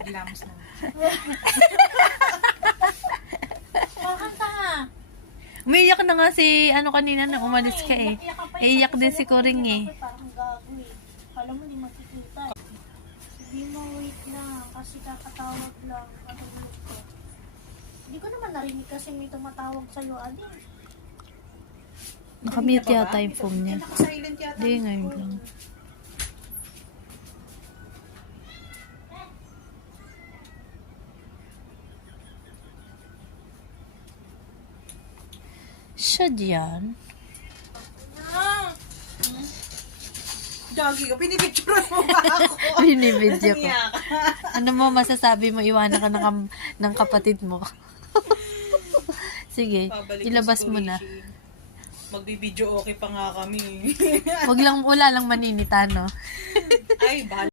Naglamos na. Pakanta nga. Umiiyak na nga si, kanina na umalis ka eh. Iiyak din si Kuring eh. Parang gago eh. Kala mo di makikita. Hindi mo, wait lang. Kasi kakatawag lang. Katulog ko. Hindi ko naman narinig kasi may tumatawag sa'yo, Adi. Nakamute yata yung phone niya. Naka-silent yata. Hindi, ngayon lang. Siya diyan. Gagi ka, pinipicture mo ba ako? Binibidyo ko. Iyak. Ano mo masasabi mo? Iwanan ka ng kapatid mo. Sige, Pabalik ilabas ko si mo na. Kurishi. Magbibideo okay pa nga kami. Wala lang maninita, no? Ay, bahal.